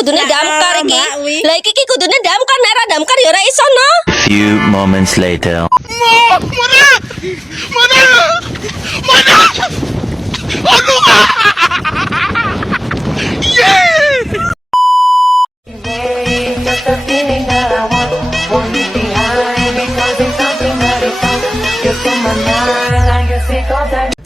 kudune damkar iki. Lah iki kudune damkar, nek ora damkar ya ora iso no. Few moments later. Just a feeling that I want you behind because it's something that is on. You're on my mind, I guess it goes that.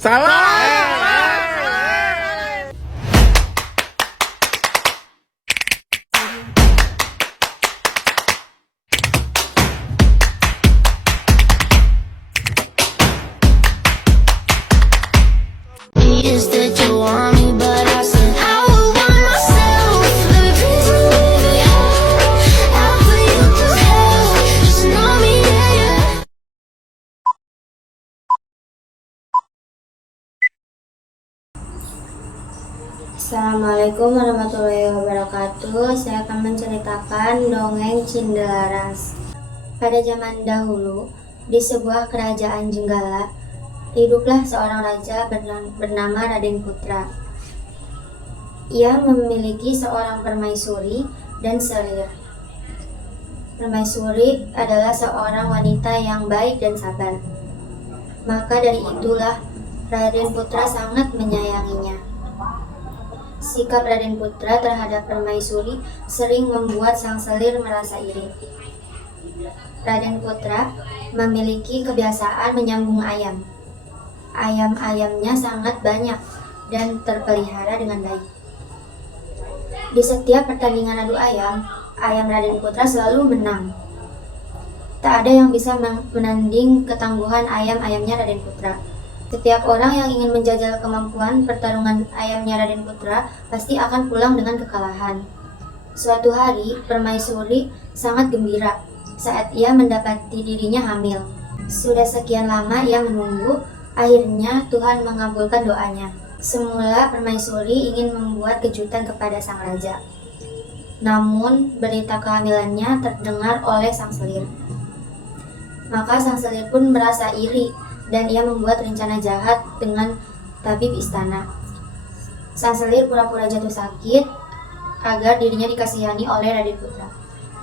Is that you want me, but I said I would want myself. Let me please believe it. I'll for you to hell. Just know me, yeah, yeah. Assalamualaikum warahmatullahi wabarakatuh. Saya akan menceritakan dongeng Cindelaras. Pada zaman dahulu, di sebuah kerajaan Jenggala, hiduplah seorang raja bernama Raden Putra. Ia memiliki seorang permaisuri dan selir. Permaisuri adalah seorang wanita yang baik dan sabar. Maka dari itulah Raden Putra sangat menyayanginya. Sikap Raden Putra terhadap permaisuri sering membuat sang selir merasa iri. Raden Putra memiliki kebiasaan menyambung ayam. Ayam-ayamnya sangat banyak dan terpelihara dengan baik. Di setiap pertandingan adu ayam, ayam Raden Putra selalu menang. Tak ada yang bisa menanding ketangguhan ayam-ayamnya Raden Putra. Setiap orang yang ingin menjajal kemampuan pertarungan ayamnya Raden Putra pasti akan pulang dengan kekalahan. Suatu hari, permaisuri sangat gembira saat ia mendapati dirinya hamil. Sudah sekian lama ia menunggu, akhirnya Tuhan mengabulkan doanya. Semula permaisuri ingin membuat kejutan kepada sang raja. Namun berita kehamilannya terdengar oleh sang selir. Maka sang selir pun merasa iri dan ia membuat rencana jahat dengan tabib istana. Sang selir pura-pura jatuh sakit agar dirinya dikasihani oleh Raden Putra.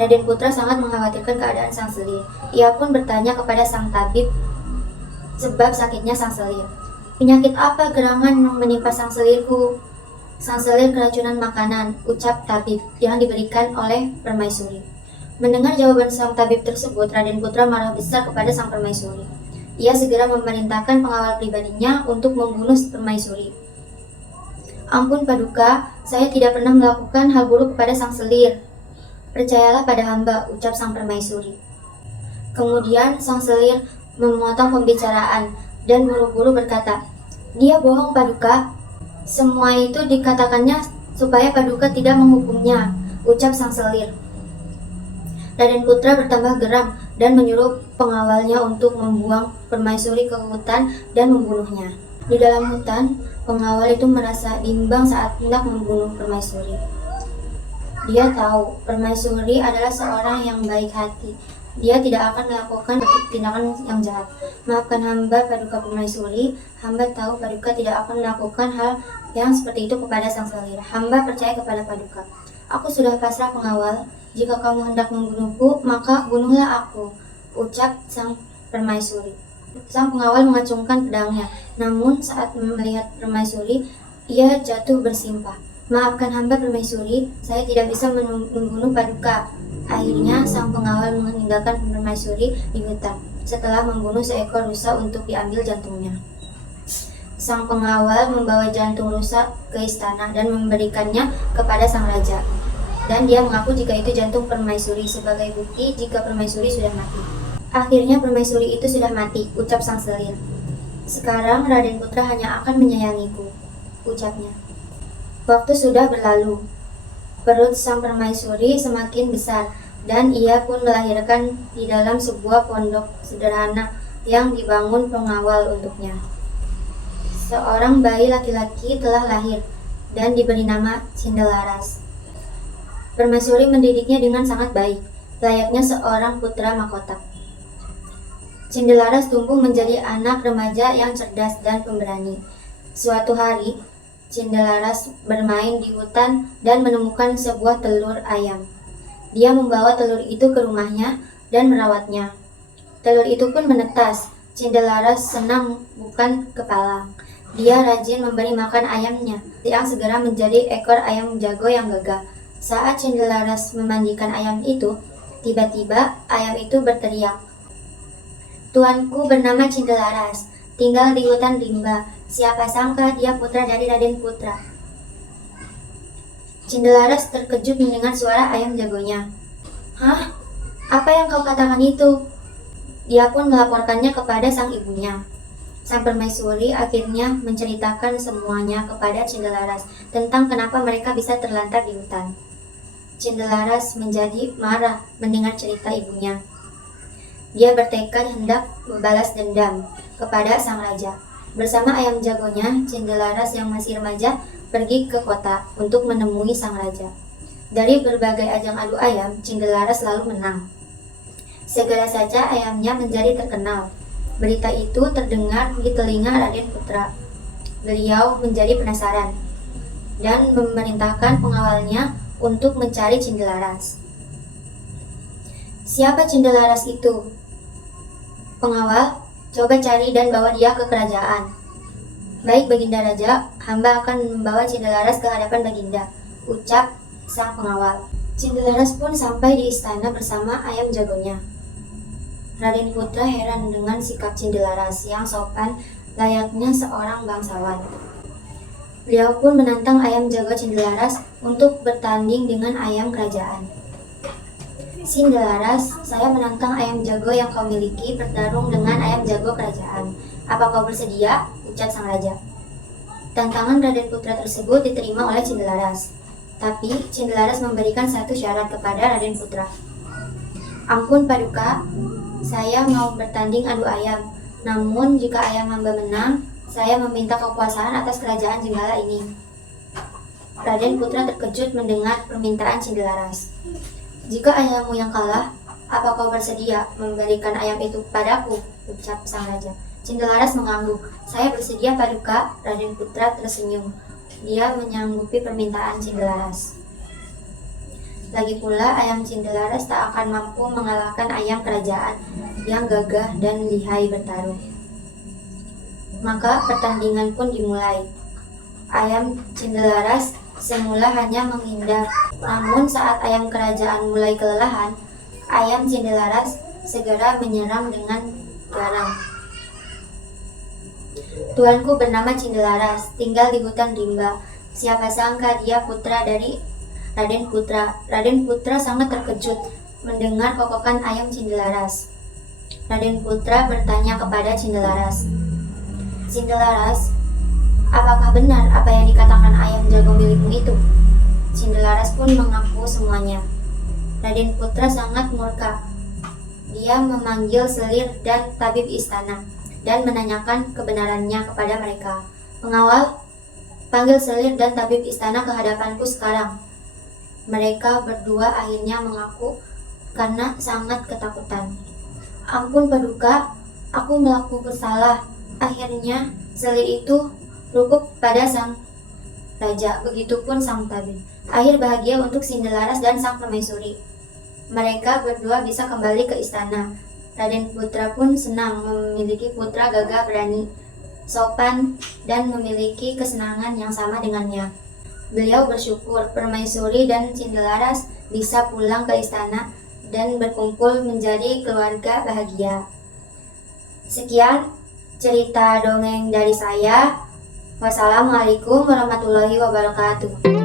Raden Putra sangat mengkhawatirkan keadaan sang selir. Ia pun bertanya kepada sang tabib sebab sakitnya sang selir. Penyakit apa gerangan yang menimpa sang selirku? Sang selir keracunan makanan, ucap tabib yang diberikan oleh permaisuri. Mendengar jawaban sang tabib tersebut, Raden Putra marah besar kepada sang permaisuri. Ia segera memerintahkan pengawal pribadinya untuk membunuh permaisuri. Ampun Paduka, saya tidak pernah melakukan hal buruk kepada sang selir. Percayalah pada hamba, ucap sang permaisuri. Kemudian sang selir memotong pembicaraan dan buru-buru berkata, "Dia bohong Paduka. Semua itu dikatakannya supaya Paduka tidak menghukumnya," ucap sang selir. Raden Putra bertambah geram dan menyuruh pengawalnya untuk membuang permaisuri ke hutan dan membunuhnya. Di dalam hutan, pengawal itu merasa bimbang saat hendak membunuh permaisuri. Dia tahu permaisuri adalah seorang yang baik hati. Dia tidak akan melakukan tindakan yang jahat. Maafkan hamba Paduka permaisuri. Hamba tahu Paduka tidak akan melakukan hal yang seperti itu kepada sang selir. Hamba percaya kepada Paduka. Aku sudah pasrah pengawal. Jika kamu hendak membunuhku, maka bunuhlah aku, ucap sang permaisuri. Sang pengawal mengacungkan pedangnya. Namun saat melihat permaisuri, ia jatuh bersimpah. Maafkan hamba permaisuri, saya tidak bisa membunuh Paduka. Akhirnya sang pengawal meninggalkan permaisuri di hutan setelah membunuh seekor rusa untuk diambil jantungnya. Sang pengawal membawa jantung rusa ke istana dan memberikannya kepada sang raja. Dan dia mengaku jika itu jantung permaisuri sebagai bukti jika permaisuri sudah mati. Akhirnya permaisuri itu sudah mati, ucap sang selir. Sekarang Raden Putra hanya akan menyayangiku, ucapnya. Waktu sudah berlalu. Perut sang permaisuri semakin besar dan ia pun melahirkan di dalam sebuah pondok sederhana yang dibangun pengawal untuknya. Seorang bayi laki-laki telah lahir dan diberi nama Cindelaras. Permaisuri mendidiknya dengan sangat baik, layaknya seorang putra mahkota. Cindelaras tumbuh menjadi anak remaja yang cerdas dan pemberani. Suatu hari, Cindelaras bermain di hutan dan menemukan sebuah telur ayam. Dia membawa telur itu ke rumahnya dan merawatnya. Telur itu pun menetas. Cindelaras senang bukan kepala. Dia rajin memberi makan ayamnya, yang segera menjadi ekor ayam jago yang gagah. Saat Cindelaras memandikan ayam itu, tiba-tiba ayam itu berteriak, "Tuanku bernama Cindelaras, tinggal di hutan rimba. Siapa sangka dia putra dari Raden Putra." Cindelaras terkejut mendengar suara ayam jagonya. "Hah? Apa yang kau katakan itu?" Dia pun melaporkannya kepada sang ibunya. Sang permaisuri akhirnya menceritakan semuanya kepada Cindelaras tentang kenapa mereka bisa terlantar di hutan. Cindelaras menjadi marah mendengar cerita ibunya. Dia bertekad hendak membalas dendam kepada sang raja. Bersama ayam jagonya, Cindelaras yang masih remaja pergi ke kota untuk menemui sang raja. Dari berbagai ajang adu ayam, Cindelaras selalu menang. Segera saja ayamnya menjadi terkenal. Berita itu terdengar di telinga Raden Putra. Beliau menjadi penasaran dan memerintahkan pengawalnya untuk mencari Cindelaras. "Siapa Cindelaras itu?" "Pengawal, coba cari dan bawa dia ke kerajaan." "Baik, Baginda Raja, hamba akan membawa Cindelaras ke hadapan Baginda," ucap sang pengawal. Cindelaras pun sampai di istana bersama ayam jagonya. Raden Putra heran dengan sikap Cindelaras yang sopan layaknya seorang bangsawan. Beliau pun menantang ayam jago Cindelaras untuk bertanding dengan ayam kerajaan. "Cindelaras, saya menantang ayam jago yang kau miliki bertarung dengan ayam jago kerajaan. Apa kau bersedia?" ucap sang raja. Tantangan Raden Putra tersebut diterima oleh Cindelaras. Tapi Cindelaras memberikan satu syarat kepada Raden Putra. "Ampun Paduka, saya mau bertanding adu ayam. Namun jika ayam hamba menang, saya meminta kekuasaan atas kerajaan Jenggala ini." Raden Putra terkejut mendengar permintaan Cindelaras. "Jika ayammu yang kalah, apa kau bersedia memberikan ayam itu padaku?" ucap sang raja. Cindelaras mengangguk. "Saya bersedia Paduka." Raden Putra tersenyum. Dia menyanggupi permintaan Cindelaras. Lagi pula ayam Cindelaras tak akan mampu mengalahkan ayam kerajaan yang gagah dan lihai bertarung. Maka pertandingan pun dimulai. Ayam Cindelaras semula hanya menghindar, namun saat ayam kerajaan mulai kelelahan, ayam Cindelaras segera menyerang dengan garang. "Tuanku bernama Cindelaras, tinggal di hutan rimba. Siapa sangka dia putra dari Raden Putra." Raden Putra sangat terkejut mendengar kokokan ayam Cindelaras. Raden Putra bertanya kepada Cindelaras, "Cindelaras, apakah benar apa yang dikatakan ayam jago milikmu itu?" Cindelaras pun mengaku semuanya. Raden Putra sangat murka. Dia memanggil selir dan tabib istana dan menanyakan kebenarannya kepada mereka. "Pengawal, panggil selir dan tabib istana ke hadapanku sekarang." Mereka berdua akhirnya mengaku karena sangat ketakutan. "Ampun Paduka, aku melakukan bersalah." Akhirnya selir itu rukuk pada sang raja, begitupun sang tabib. Akhir bahagia untuk Cindelaras dan sang permaisuri. Mereka berdua bisa kembali ke istana. Raden Putra pun senang memiliki putra gagah berani, sopan, dan memiliki kesenangan yang sama dengannya. Beliau bersyukur permaisuri dan Cindelaras bisa pulang ke istana dan berkumpul menjadi keluarga bahagia. Sekian cerita dongeng dari saya. Wassalamualaikum warahmatullahi wabarakatuh.